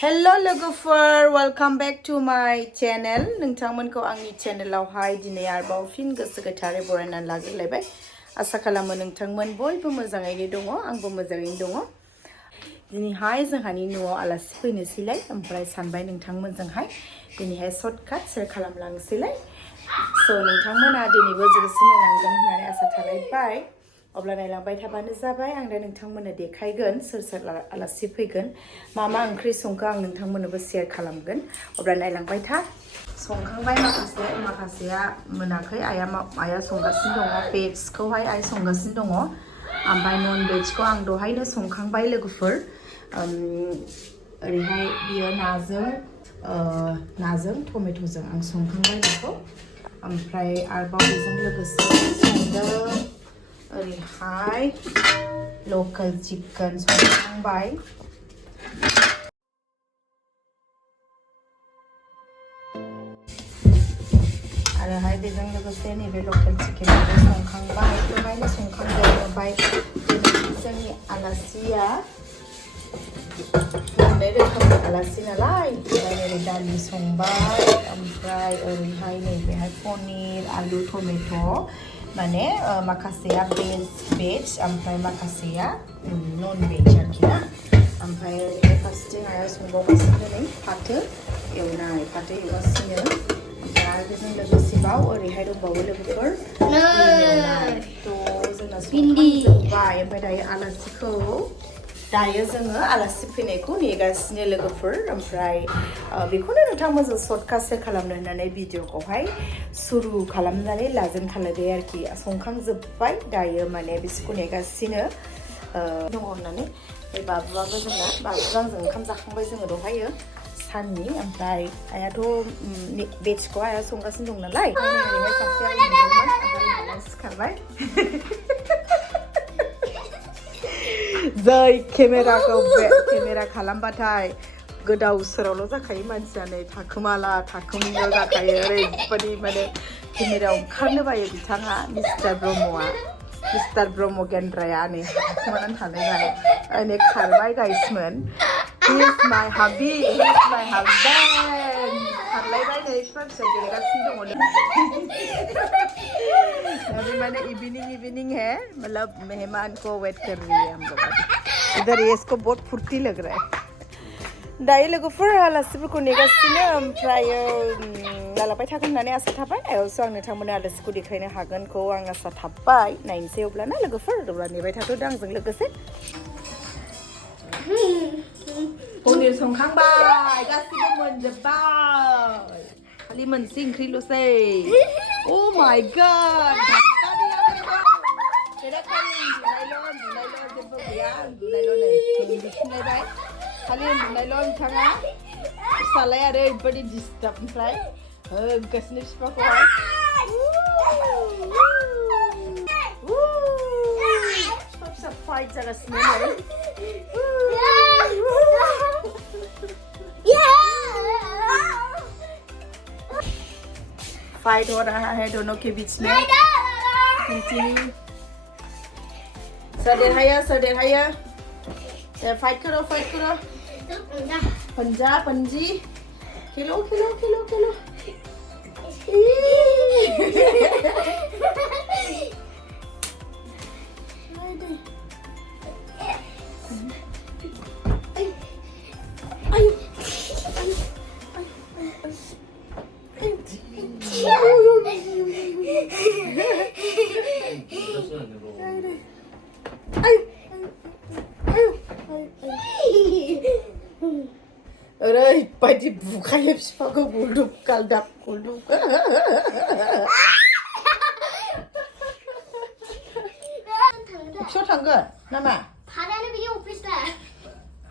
Hello लोगोफोर welcome back to my channel नोंथांमोनखौ आंनि चेनेलावहाय दिनै आरोबाव फिन गोसो गोथारै बरायनानै लाग्रोलायबाय आसा खालामो नोंथांमोन बयबो मोजाङैनो दङ आंबो मोजाङैनो दङ दिनैहाय जोंहानि न'आव आलासि फैनोसैलाय ओमफ्राय सानबाय नोंथांमोनजोंहाय दिनैहाय शर्टकाट शेयार खालामलांसैलाय स' नोंथांमोना दिनैबो जोबोद नायलांगोन होननानै आसा थालायबाय अब्ला नायलांबाय थाबानो जाबाय आं दा नोंथांमोननो देखायगोन सोर सोर आलासि फैगोन मा मा ओंख्रि संखो आं नोंथांमोननोबो शेयार खालामगोन अब्ला नायलांबाय था संखांबाय माखासेया मोनाखै आइया संगासिनो दङ भेजखौहाय आइ संगासिनो दङ ओमफ्राय नन भेजखौ आं दहायनो संखांबाय लोगोफोर ओरैहाय बियो नाजों टमेट'जों आं संखांबाय बेखौ ओमफ्राय आरोबाव बेजों लोगोसे संदों ओरैहाय लकेल चिकेन संखांबाय आरोहाय बेजों लोगोसे नैबे लकेल चिकेनखौ संखांबाय दहायनो संखांबाय ओमफ्राय जोंनि आलासिया मोननै रोखोमनि आलासि नालाय ओरै दालि संबाय ओमफ्राय ओरैहाय नैबेहाय पनिर आलु टमेट' माने माखासेया भेज ओमफ्राय माखासेया नन भेज आरोखि ना ओमफ्राय फारसेथिं आइया संबावगासिनो नै फाथो एवगासिनो ओमफ्राय आरो बेजों लोगोसेबाव ओरैहाय दंबावो लोगोफोर जोंना संखांजोब्बाय ओमफ्राय दायो जोङो आलासि फैनायखौ नेगासिनो लोगोफोर ओमफ्राय बेखौनो नोंथांमोनजों शर्टकाट शेयार खालामनो होननानै भिडिअखौहाय सुरु खालामनानै लाजेनखालायबाय आरोखि संखांजोब्बाय दायो माने बिसोरखौ नेगासिनो दङ होननानै बाबुआबो आंजों ओंखाम जाखांबाय जोङो दहायो साननि ओमफ्राय आइयाथ' भेजखौ आइया संगासिनो दं नालाय ओरैहाय फारसेया उन्दुदोंमोन सिखारबाय जै केमेरा खालामबाथाय गोदाव सोरावल' जाखायो मानसिया नै थाखोमाल' जाखायो ओरैबायदि माने केमेरायाव ओंखारनो बायो बिथाङा मिस्टार ब्रह्म गेन्द्राया नै थाखोमानानै थालायबाय नै खारबाय गाइसमोन He is my hubby, he is my husband. खारलायबाय नै फिसा गेलेगासिनो दङ अभी मैंने इवनिंग है मतलब मेहमान को वेट कर रही है हम लोग इधर ये इसको बहुत फुर्ती लग रहा है दायो लोगोफोर आलासिफोरखौ नेगासिनो ओमफ्रायो लालाबाय थागोन होननानै आसा थाबाय आयौसो आं नोंथांमोननो आलासिखौ देखायनो हागोनखौ आं आसा थाबाय नायनोसै अब्लाना लोगोफोर अब्ला नेबाय थाथ'दो आंजों लोगोसे पनिर संखांबाय गासिबो मोनजोब्बाय खालि मोनसे ओंख्रिल'सै ओ माय गॉड जेबो गैया उन्दुनायल' नै उन्दुफिनलायबाय खालि उन्दुनायल' बिथाङा फिसालाया ओरैबायदि डिस्टार्ब ओमफ्राय होगासिनो बिफाखौहाय फिसा फाइट जागासिनो नै फाइट हो रहा है दोनों के बीच में सरदेरहाया फाइट करो पंजी खेलो ओरैबायदि बुखायो बिफाखौ गुलदुब गालदाब अफिसाव थांगोन नामा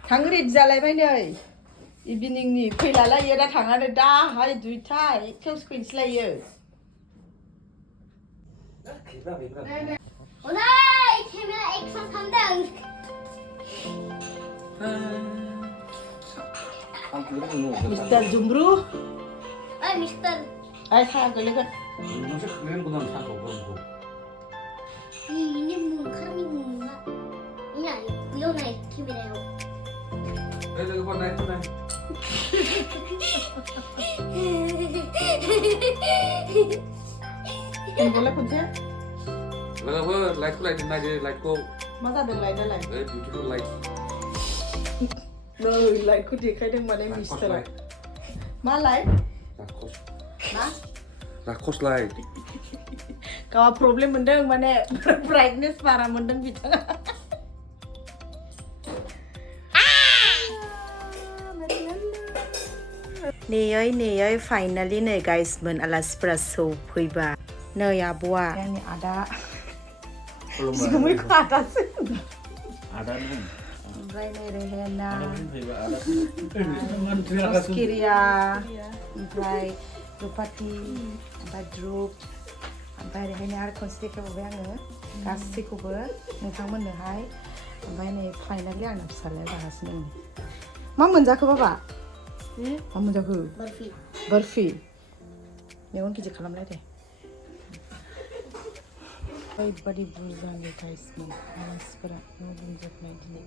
थांनो रेडि जालायबाय नै इभिनिंनि फैलालायो दा थाङानो दाहाय 2टा एकथायावसो फैनोसैलायो Mister Jumru. Mister. Saya gelegan. Ini muka ini. Ini ayo, naik kimi da yo. Naik. Handphone खनसे Lalu light light naik lightku. मा जादों लाइटआलाय Beautiful light. नै लाइटखौ देखायदों माने मिस्टारा मा लाइट Rakos. मा Rakos light. गावा प्रब्लेम मोनदों माने ब्राइटनेस बारा मोनदों बिथाङा नेयै फाइनालि नै गाइसमोन आलासिफोरा सौफैबाय नै आब'आ आंनि आदा जोमैखौ आदासो Ada nih. ओमफ्राय नै रेहेना Ada किरिया ओमफ्राय रुपाथि ओमफ्राय ध्रुप ओमफ्राय ओरैहायनो आरो खनसे देखायबावबाय आङो गासैखौबो नोंथांमोननोहाय ओमफ्राय नै फाइनालि आंना फिसालाया जागासिनो दं मा मोनजाखो बाबा मा मोनजाखो Barfi. बर्फि मेगन गिदिर खालामलाय दे ओरैबायदि बुरजानि गाइसमोन आलासिफोरा न' लोमजोबनाय दिनै